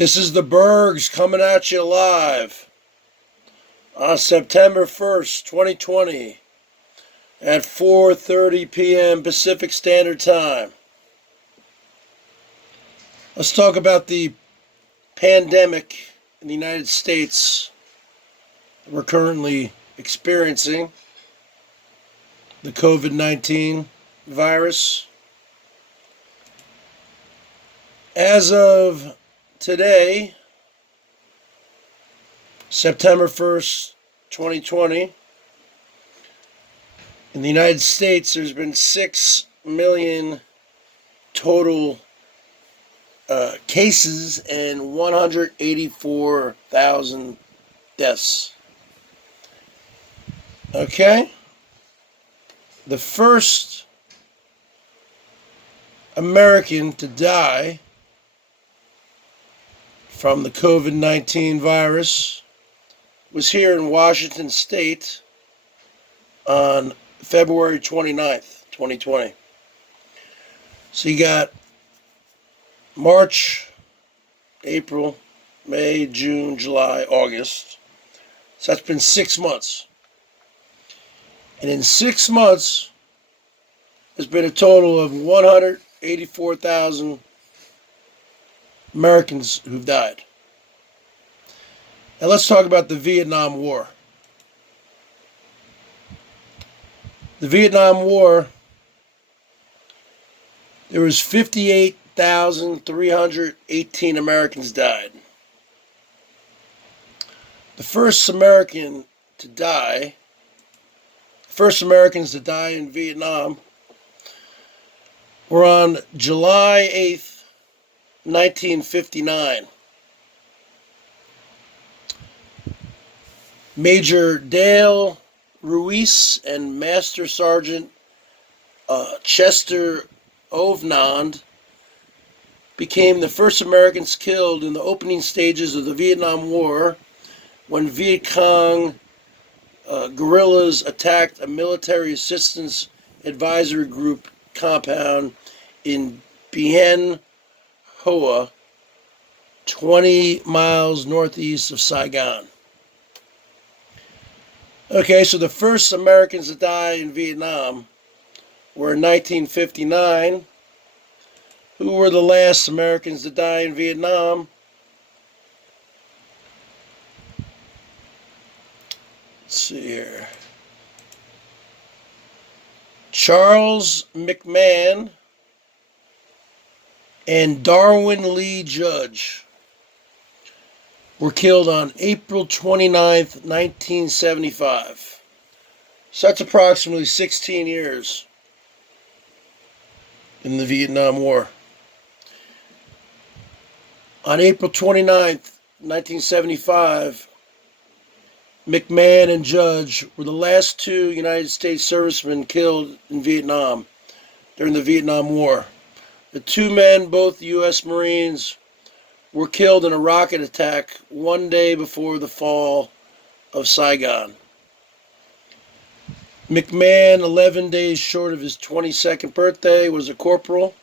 This is the Bergs coming at you live on September 1st, 2020 at 4:30 p.m. Pacific Standard Time. Let's talk about the pandemic in the United States that we're currently experiencing, the COVID-19 virus. As of today, September 1st, 2020, in the United States, there's been 6 million total cases and 184,000 deaths. Okay? The first American to die from the COVID-19 virus was here in Washington State on February 29th, 2020. So you got March, April, May, June, July, August. So that's been 6 months. And in 6 months, there's been a total of 184,000 Americans who've died. Now let's talk about the Vietnam War. The Vietnam War, there was 58,318 Americans died. The first Americans to die in Vietnam were on July 8th, 1959. Major Dale Ruiz and Master Sergeant Chester Ovnand became the first Americans killed in the opening stages of the Vietnam War when Viet Cong guerrillas attacked a military assistance advisory group compound in Bien Hoa, 20 miles northeast of Saigon. Okay, so the first Americans to die in Vietnam were in 1959. Who were the last Americans to die in Vietnam? Let's see here. Charles McMahon and Darwin Lee Judge were killed on April 29th, 1975. So that's approximately 16 years in the Vietnam War. On April 29th, 1975, McMahon and Judge were the last 2 United States servicemen killed in Vietnam during the Vietnam War. The 2 men, both U.S. Marines, were killed in a rocket attack one day before the fall of Saigon. McMahon, 11 days short of his 22nd birthday, was a corporal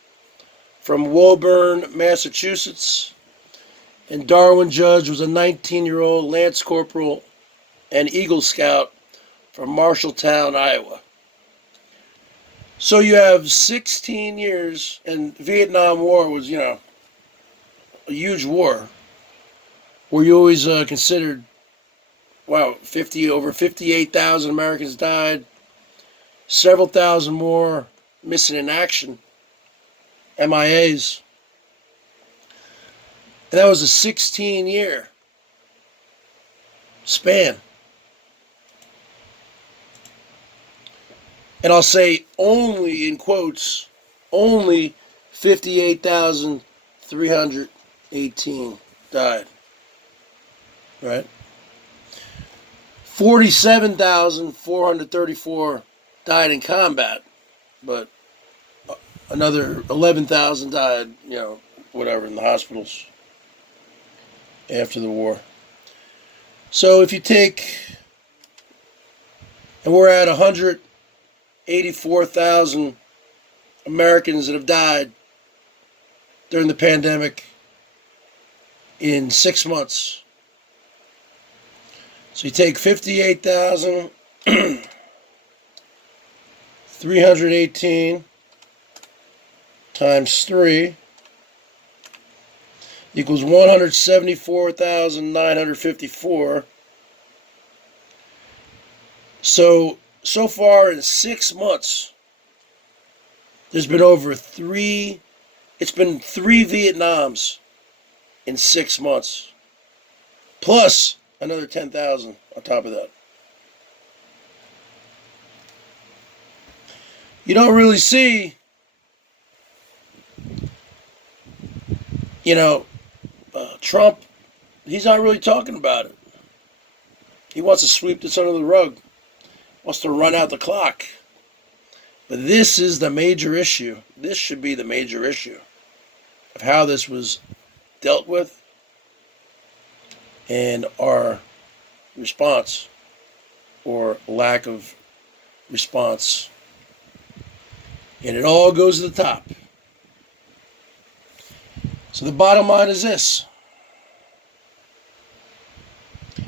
from Woburn, Massachusetts, and Darwin Judge was a 19-year-old Lance Corporal and Eagle Scout from Marshalltown, Iowa. So you have 16 years, and Vietnam War was, a huge war, where you always considered, over 58,000 Americans died, several thousand more missing in action, MIAs. And that was a 16-year span. And I'll say only, in quotes, only 58,318 died. Right? 47,434 died in combat, but another 11,000 died, in the hospitals after the war. So if you take, and we're at 184,000 Americans that have died during the pandemic in 6 months. So you take 58,318 times 3 equals 174,954. So far in 6 months, there's been it's been 3 Vietnams in 6 months, plus another 10,000 on top of that. You don't really see, Trump, he's not really talking about it. He wants to sweep this under the rug, wants to run out the clock. But this is the major issue. This should be the major issue of how this was dealt with and our response or lack of response. And it all goes to the top. So the bottom line is this.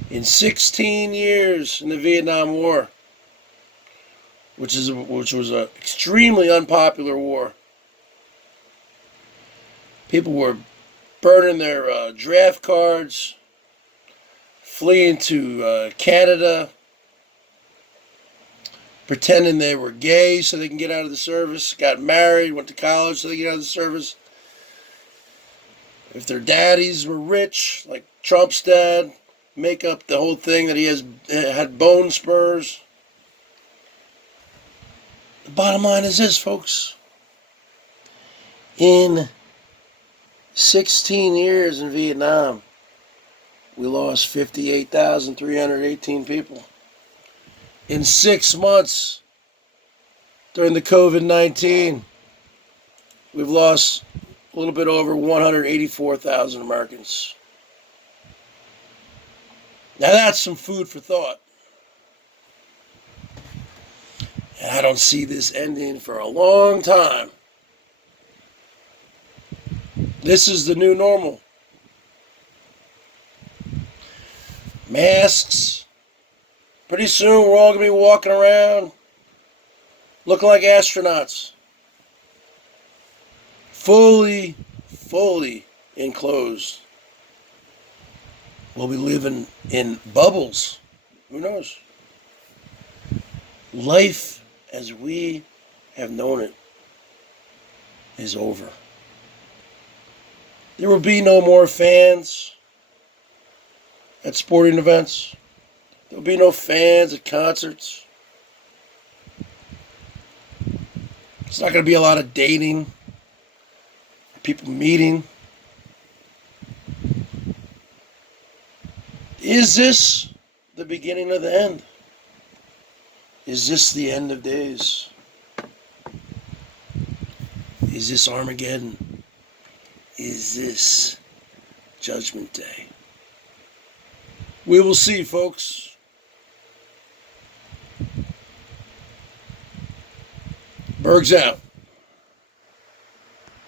In 16 years in the Vietnam War, which was an extremely unpopular war, people were burning their draft cards, fleeing to Canada, pretending they were gay so they can get out of the service, got married, went to college so they can get out of the service. If their daddies were rich, like Trump's dad, make up the whole thing that he had bone spurs. The bottom line is this, folks. In 16 years in Vietnam, we lost 58,318 people. In 6 months, during the COVID-19, we've lost a little bit over 184,000 Americans. Now that's some food for thought. And I don't see this ending for a long time. This is the new normal. Masks. Pretty soon we're all going to be walking around looking like astronauts. Fully enclosed. We'll be living in bubbles. Who knows? Life as we have known it is over. There will be no more fans at sporting events. There will be no fans at concerts. It's not going to be a lot of dating, people meeting. Is this the beginning of the end? Is this the end of days? Is this Armageddon? Is this Judgment Day? We will see, folks. BERGS out.